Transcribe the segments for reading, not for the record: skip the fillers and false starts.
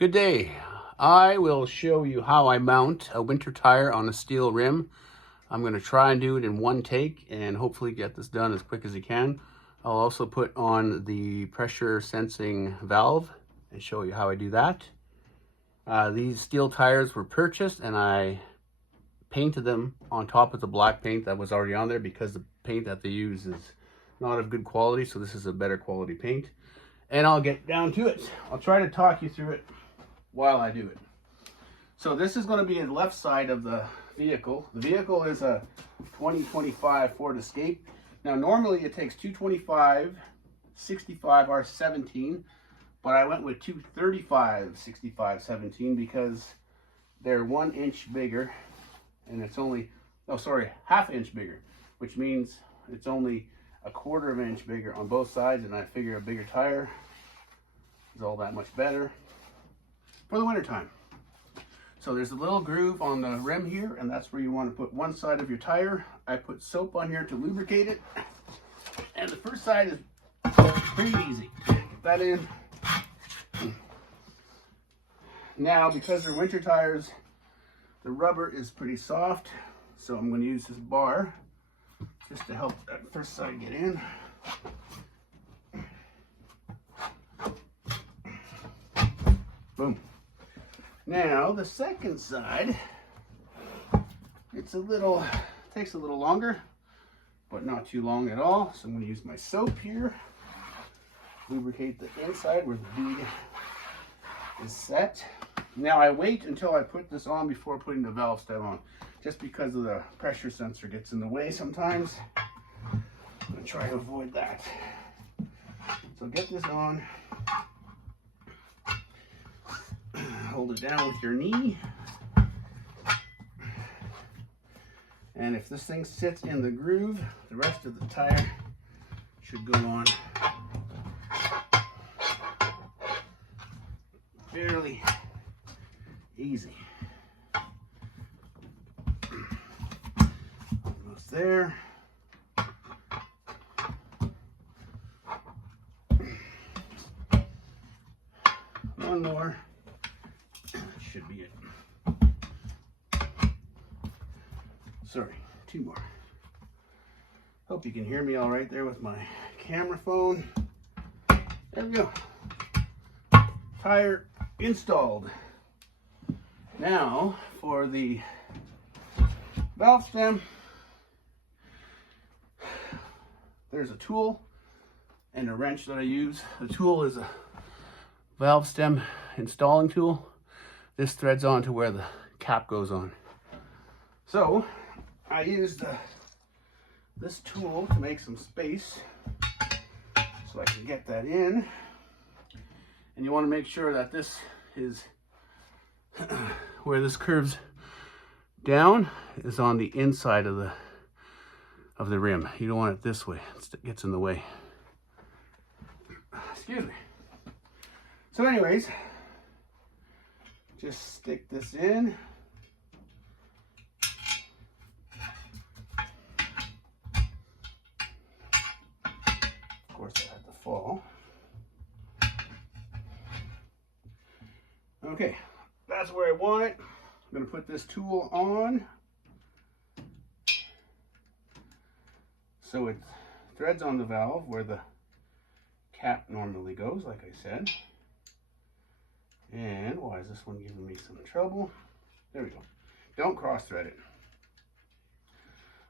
Good day. I will show you how I mount a winter tire on a steel rim. I'm going to try and do it in one take and hopefully get this done as quick as I can. I'll also put on the pressure sensing valve and show you how I do that. These steel tires were purchased and I painted them on top of the black paint that was already on there because the paint that they use is not of good quality, so this is a better quality paint. And I'll get down to it. I'll try to talk you through it while I do it. So this is going to be the left side of the vehicle. The vehicle is a 2025 Ford Escape. Now normally it takes 225 65 R17, but I went with 235 65 17 because they're 1 inch bigger, and it's only, oh sorry, ½ inch bigger, which means it's only a ¼ inch bigger on both sides, and I figure a bigger tire is all that much better for the winter time. So there's a little groove on the rim here, and that's where you want to put one side of your tire. I put soap on here to lubricate it, and the first side is pretty easy. Put that in. Now, because they're winter tires, the rubber is pretty soft, so I'm going to use this bar just to help that first side get in. Boom. Now the second side, takes a little longer, but not too long at all. So I'm going to use my soap here, lubricate the inside where the bead is set. Now I wait until I put this on before putting the valve stem on, just because of the pressure sensor gets in the way sometimes. I'm going to try to avoid that. So get this on. Hold it down with your knee. And if this thing sits in the groove, the rest of the tire should go on fairly easy. Almost there. One more. Should be it. Sorry, 2 more. Hope you can hear me all right there with my camera phone. There we go. Tire installed. Now for the valve stem, there's a tool and a wrench that I use. The tool is a valve stem installing tool. This threads on to where the cap goes on. So I used this tool to make some space so I can get that in. And you want to make sure that this is where this curves down is on the inside of the rim. You don't want it this way. It gets in the way. Excuse me. So anyways, just stick this in. Of course, I had to fall. Okay, that's where I want it. I'm going to put this tool on so it threads on the valve where the cap normally goes, like I said. And why is this one giving me some trouble? There we go. Don't cross thread it.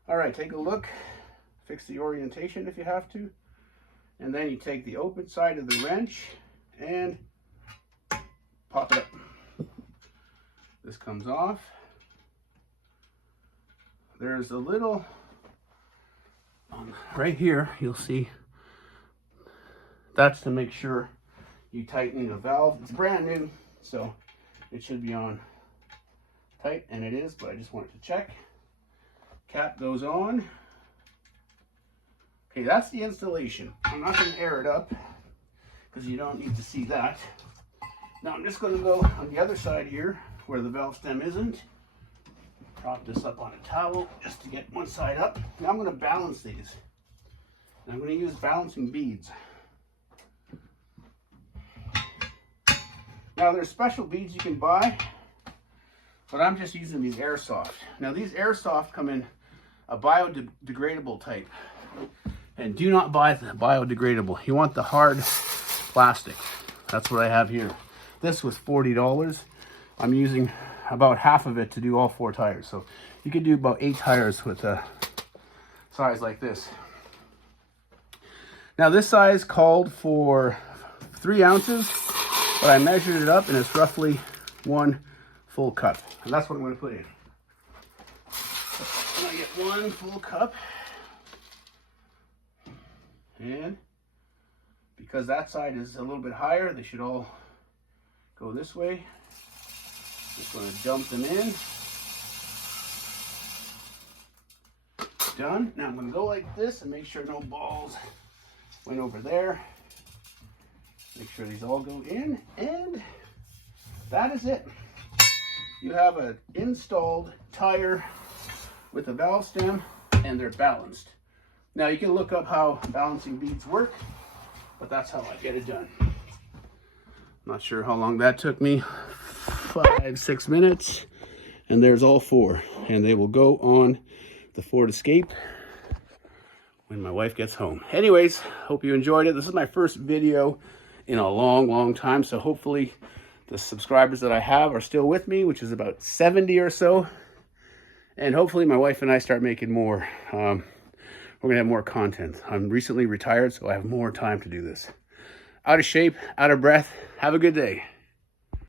All right, take a look. Fix the orientation if you have to. And then you take the open side of the wrench and pop it up. This comes off. There's a little, right here, you'll see, that's to make sure you tighten the valve. It's brand new, so it should be on tight, and it is, but I just wanted to check. Cap goes on. Okay, that's the installation. I'm not going to air it up because you don't need to see that. Now I'm just going to go on the other side here where the valve stem isn't. Prop this up on a towel just to get one side up. Now I'm going to balance these. And I'm going to use balancing beads. Now there's special beads you can buy, but I'm just using these Airsoft. Now these Airsoft come in a biodegradable type. And do not buy the biodegradable. You want the hard plastic. That's what I have here. This was $40. I'm using about half of it to do all 4 tires. So you could do about 8 tires with a size like this. Now this size called for 3 ounces, but I measured it up and it's roughly 1 full cup. And that's what I'm going to put in. I'm going to get 1 full cup. And because that side is a little bit higher, they should all go this way. Just going to dump them in. Done. Now I'm going to go like this and make sure no balls went over there. Make sure these all go in, and that is it. You have an installed tire with a valve stem, and they're balanced. Now you can look up how balancing beads work, but that's how I get it done. Not sure how long that took me, 5-6 minutes, and there's all 4, and they will go on the Ford Escape when my wife gets home. Anyways, hope you enjoyed it. This is my first video in a long time, so hopefully the subscribers that I have are still with me, which is about 70 or so, and hopefully my wife and I start making more. We're gonna have more content. I'm recently retired, so I have more time to do this. Out of shape, out of breath. Have a good day.